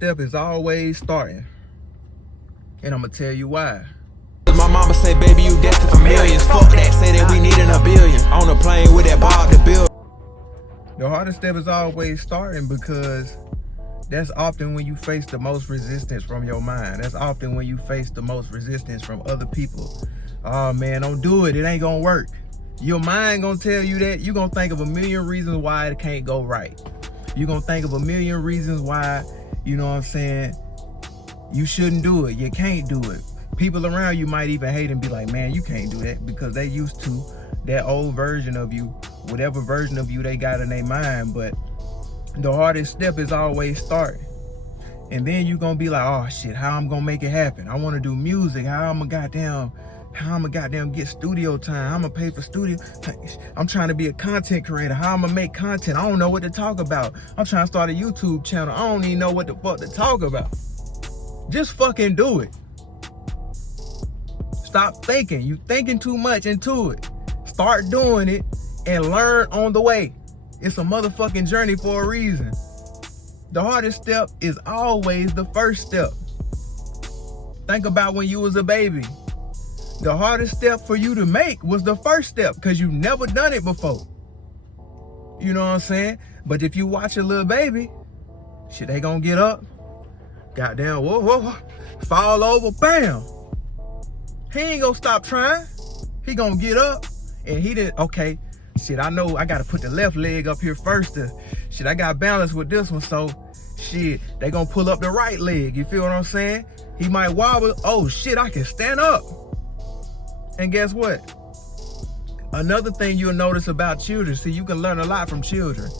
step is always starting. And I'm gonna tell you why. My mama say, baby, you destined for millions. Fuck that, say that we needing $1 billion. On a plane with that Bob the Bill. The hardest step is always starting because that's often when you face the most resistance from your mind. That's often when you face the most resistance from other people. Oh man, don't do it, it ain't gonna work. Your mind gonna tell you that. You gonna think of a million reasons why it can't go right. You gonna think of a million reasons why, you know what I'm saying, you shouldn't do it, you can't do it. People around you might even hate and be like, man, you can't do that, because they used to that old version of you, whatever version of you they got in their mind. But the hardest step is always starting. And then you gonna be like, oh shit, how I'm gonna make it happen? I wanna do music, how I'm gonna goddamn get studio time, I'm gonna pay for studio. I'm trying to be a content creator, how I'm gonna make content? I don't know what to talk about. I'm trying to start a YouTube channel, I don't even know what the fuck to talk about. Just fucking do it. Stop thinking. You thinking too much into it. Start doing it and learn on the way. It's a motherfucking journey for a reason. The hardest step is always the first step. Think about when you was a baby. The hardest step for you to make was the first step, because you never done it before. You know what I'm saying? But if you watch a little baby, shit, they gonna get up, goddamn, whoa, fall over, bam. He ain't gonna stop trying. He gonna get up, and he did, okay, shit, I know I gotta put the left leg up here first. Shit, I got balance with this one, so shit, they gonna pull up the right leg. You feel what I'm saying? He might wobble. Oh shit, I can stand up. And guess what? Another thing you'll notice about children, see, you can learn a lot from children.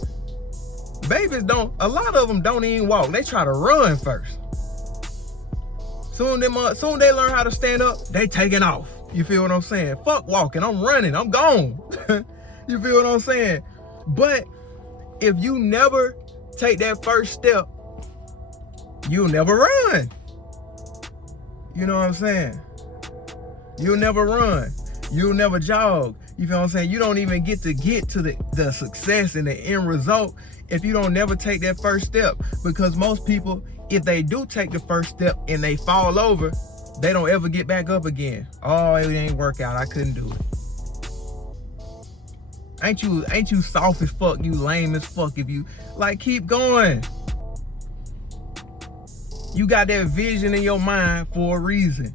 Babies don't, a lot of them don't even walk. They try to run first. Soon they learn how to stand up, they taking off. You feel what I'm saying? Fuck walking, I'm running, I'm gone. You feel what I'm saying? But if you never take that first step, you'll never run. You know what I'm saying? You'll never run. You'll never jog. You feel what I'm saying? You don't even get to the success and the end result if you don't never take that first step. Because most people, if they do take the first step and they fall over, they don't ever get back up again. Oh, it ain't work out, I couldn't do it. Ain't you soft as fuck, you lame as fuck if you, like, keep going. You got that vision in your mind for a reason.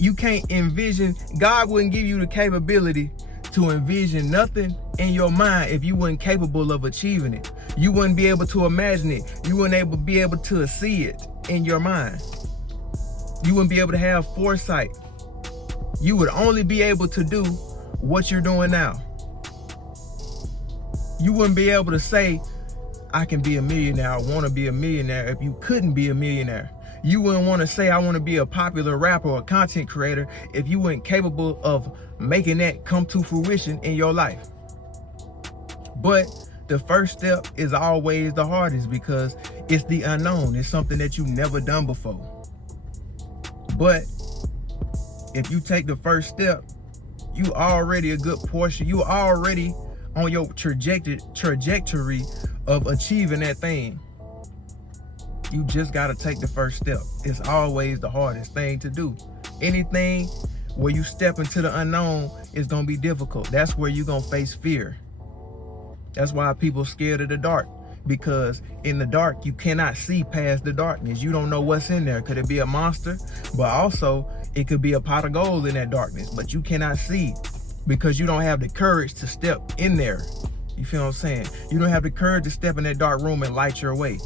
You can't envision, God wouldn't give you the capability to envision nothing in your mind if you weren't capable of achieving it. You wouldn't be able to imagine it. You wouldn't be able to see it in your mind. You wouldn't be able to have foresight. You would only be able to do what you're doing now. You wouldn't be able to say, I can be a millionaire, I want to be a millionaire, if you couldn't be a millionaire. You wouldn't want to say, I want to be a popular rapper or content creator, if you weren't capable of making that come to fruition in your life. But the first step is always the hardest, because it's the unknown. It's something that you've never done before. But if you take the first step, you already a good portion. You already on your trajectory of achieving that thing. You just got to take the first step. It's always the hardest thing to do. Anything where you step into the unknown is going to be difficult. That's where you're going to face fear. That's why people scared of the dark, because in the dark, you cannot see past the darkness. You don't know what's in there. Could it be a monster? But also, it could be a pot of gold in that darkness, but you cannot see because you don't have the courage to step in there. You feel what I'm saying? You don't have the courage to step in that dark room and light your way.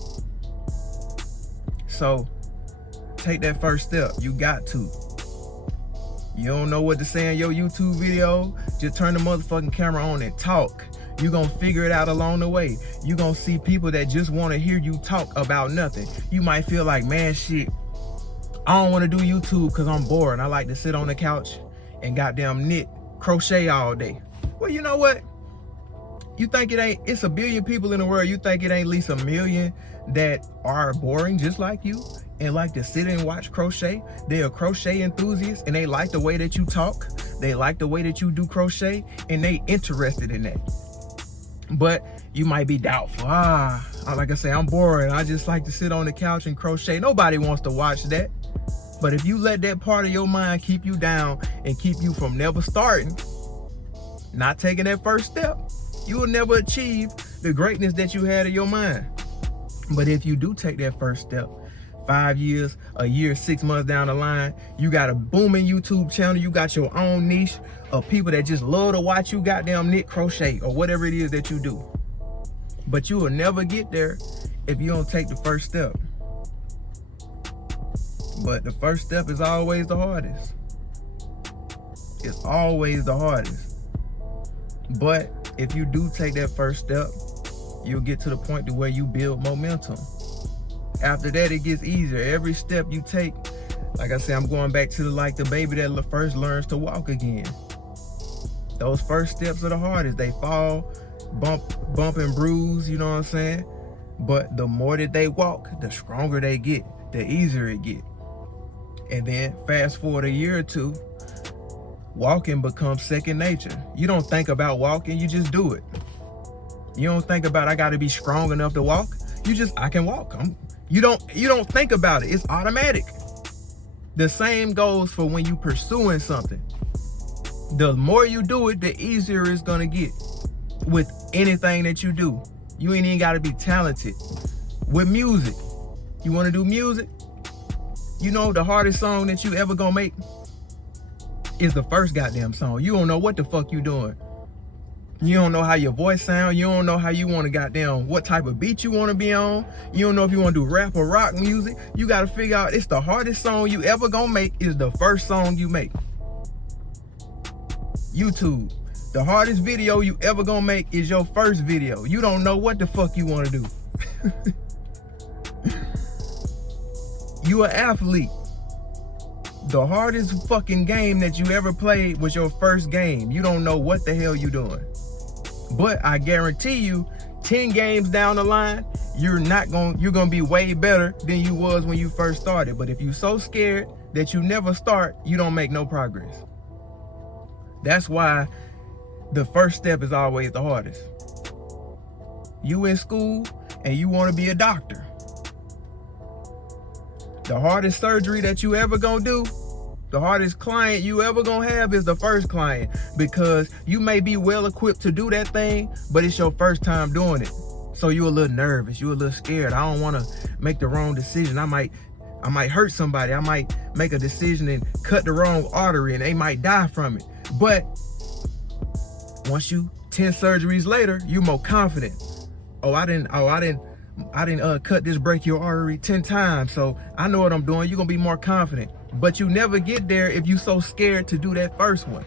So take that first step. You got to. You don't know what to say in your YouTube video? Just turn the motherfucking camera on and talk. You're gonna figure it out along the way. You're gonna see people that just wanna hear you talk about nothing. You might feel like, man, shit, I don't wanna do YouTube because I'm bored. I like to sit on the couch and goddamn knit, crochet all day. Well, you know what? You think it's a billion people in the world. You think it ain't at least a million that are boring just like you and like to sit and watch crochet? They are crochet enthusiasts and they like the way that you talk. They like the way that you do crochet and they interested in that. But you might be doubtful. Like I say, I'm bored. I just like to sit on the couch and crochet. Nobody wants to watch that. But if you let that part of your mind keep you down and keep you from never starting, not taking that first step, you will never achieve the greatness that you had in your mind. But if you do take that first step, 5 years, a year, 6 months down the line, you got a booming YouTube channel, you got your own niche of people that just love to watch you goddamn knit, crochet, or whatever it is that you do. But you will never get there if you don't take the first step. But the first step is always the hardest. It's always the hardest. But if you do take that first step, you'll get to the point to where you build momentum. After that, it gets easier. Every step you take, like I said, I'm going back to like the baby that first learns to walk again. Those first steps are the hardest. They fall, bump and bruise, you know what I'm saying? But the more that they walk, the stronger they get, the easier it get. And then fast forward a year or two, walking becomes second nature. You don't think about walking, you just do it. You don't think about, I gotta be strong enough to walk. You just, I can walk. You don't think about it. It's automatic. The same goes for when you pursuing something. The more you do it, the easier it's gonna get with anything that you do. You ain't even gotta be talented. With music, you wanna do music? You know the hardest song that you ever gonna make is the first goddamn song. You don't know what the fuck you doing. You don't know how your voice sound. You don't know how you want to goddamn what type of beat you want to be on. You don't know if you want to do rap or rock music. You got to figure out, it's the hardest song you ever gonna make is the first song you make. YouTube, the hardest video you ever gonna make is your first video. You don't know what the fuck you want to do. You an athlete. The hardest fucking game that you ever played was your first game. You don't know what the hell you doing. But I guarantee you, 10 games down the line, you're gonna be way better than you was when you first started. But if you're so scared that you never start, you don't make no progress. That's why the first step is always the hardest. You in school and you want to be a doctor. The hardest surgery that you ever gonna do, the hardest client you ever gonna have is the first client, because you may be well equipped to do that thing, but it's your first time doing it. So you're a little nervous, you're a little scared. I don't wanna make the wrong decision. I might hurt somebody. I might make a decision and cut the wrong artery and they might die from it. But once 10 surgeries later, you're more confident. I didn't cut this brachial artery 10 times, so I know what I'm doing. You're gonna be more confident. But you never get there if you so scared to do that first one.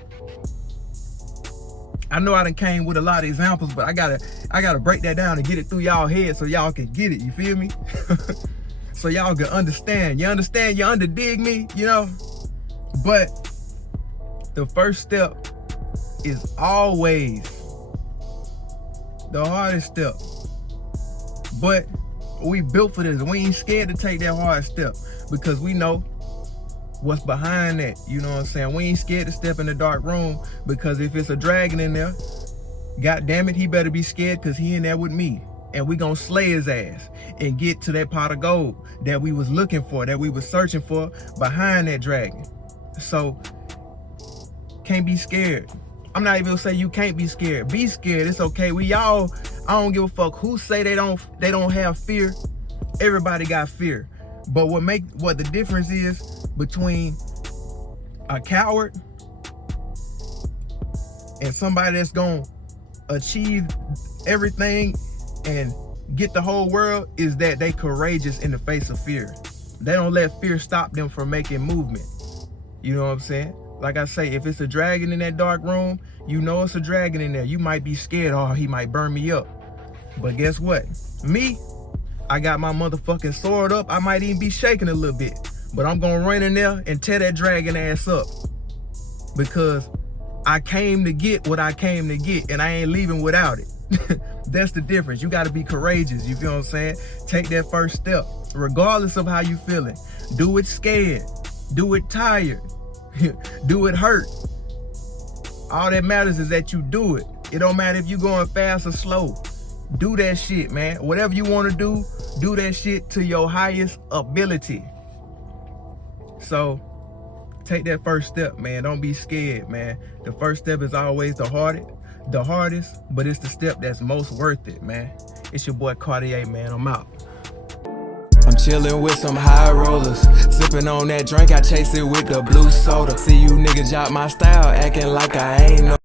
I know I done came with a lot of examples, but I gotta break that down and get it through y'all head so y'all can get it, you feel me? So y'all can understand. You understand, you underdig me, you know? But the first step is always the hardest step. But we built for this. We ain't scared to take that hard step because we know what's behind that. You know what I'm saying? We ain't scared to step in the dark room because if it's a dragon in there, God damn it, he better be scared because he in there with me. And we gonna slay his ass and get to that pot of gold that we was looking for, that we was searching for behind that dragon. So, can't be scared. I'm not even gonna say you can't be scared. Be scared, it's okay. I don't give a fuck who say they don't have fear. Everybody got fear. But what the difference is between a coward and somebody that's gonna achieve everything and get the whole world is that they courageous in the face of fear. They don't let fear stop them from making movement. You know what I'm saying? Like I say, if it's a dragon in that dark room, you know it's a dragon in there. You might be scared, oh, he might burn me up. But guess what? Me, I got my motherfucking sword up. I might even be shaking a little bit. But I'm gonna run in there and tear that dragon ass up. Because I came to get what I came to get, and I ain't leaving without it. That's the difference. You gotta be courageous, you feel what I'm saying? Take that first step, regardless of how you feeling. Do it scared, do it tired, do it hurt. All that matters is that you do it. It don't matter if you going fast or slow. Do that shit, man. Whatever you want to do that shit to your highest ability. So take that first step, man. Don't be scared, man. The first step is always the hardest, but it's the step that's most worth it, man. It's your boy Cartier, man. I'm out. I'm chillin' with some high rollers, sippin' on that drink, I chase it with the blue soda. See you niggas drop my style, acting like I ain't no